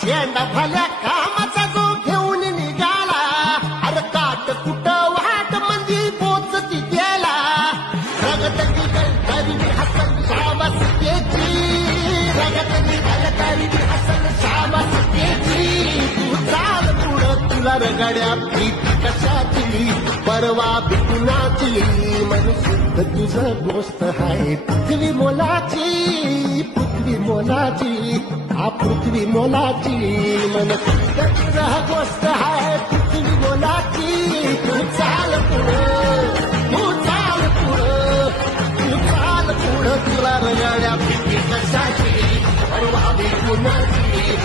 शेंडा भल्या कामाचा जो घेऊन निघाला, अरे काट कुठं वाट मंदी पोचती गेला, रगतची गलतारी हसन शाबास केची, रगतची गलतारी हसन शाबास केची. तू चाल पुढं तुला रगड्या प्रीती कशाची, परवा बिकुनाची, मन शुद्ध तुझं गोष्ट आहे पृथ्वी मोलाची, पृथ्वी मोलाची, हा पृथ्वी मोलाची, मन शुद्ध तुझं गोष्ट आहे पृथ्वी मोलाची. तू चाल पुढं, तू चाल पुढं, तू चाल पुढं तुला रगड्या प्रीती कशाची, परवा बिकुनाची.